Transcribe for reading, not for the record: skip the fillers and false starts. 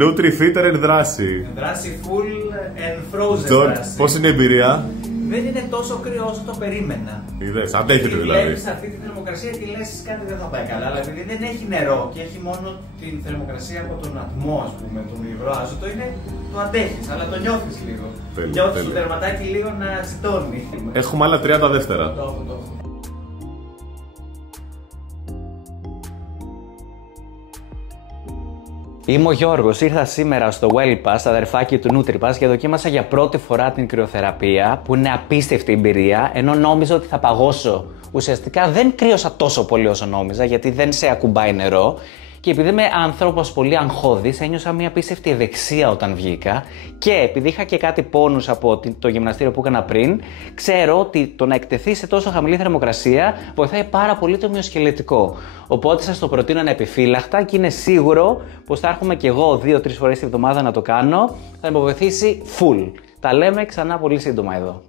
Nutri-Fitter εν δράση. Δράση full and frozen δράση. Πώς είναι η εμπειρία? Δεν είναι τόσο κρύο όσο το περίμενα. Είδες, αντέχετε δηλαδή. Βλέπεις αυτή τη θερμοκρασία και λες κάτι δεν θα πάει καλά. Αλλά επειδή δεν έχει νερό και έχει μόνο την θερμοκρασία από τον ατμό, ας πούμε, τον υγρό άζωτο, το αντέχεις, αλλά το νιώθεις λίγο. Νιώθεις το τερματάκι λίγο να ζητώνει. Έχουμε άλλα 30 δεύτερα. Το έχω. Είμαι ο Γιώργος, ήρθα σήμερα στο WellPass, αδερφάκι του NutriPass, και δοκίμασα για πρώτη φορά την κρυοθεραπεία, που είναι απίστευτη εμπειρία, ενώ νόμιζα ότι θα παγώσω. Ουσιαστικά δεν κρύωσα τόσο πολύ όσο νόμιζα, γιατί δεν σε ακουμπάει νερό. Και επειδή είμαι άνθρωπος πολύ αγχώδης, ένιωσα μια απίστευτη ευεξία όταν βγήκα. Και επειδή είχα και κάτι πόνους από το γυμναστήριο που έκανα πριν, ξέρω ότι το να εκτεθεί σε τόσο χαμηλή θερμοκρασία βοηθάει πάρα πολύ το μυοσκελετικό. Οπότε σας το προτείνω ανεπιφύλακτα και είναι σίγουρο πως θα έρχομαι κι εγώ 2-3 φορές τη εβδομάδα να το κάνω. Θα με βοηθήσει full. Τα λέμε ξανά πολύ σύντομα εδώ.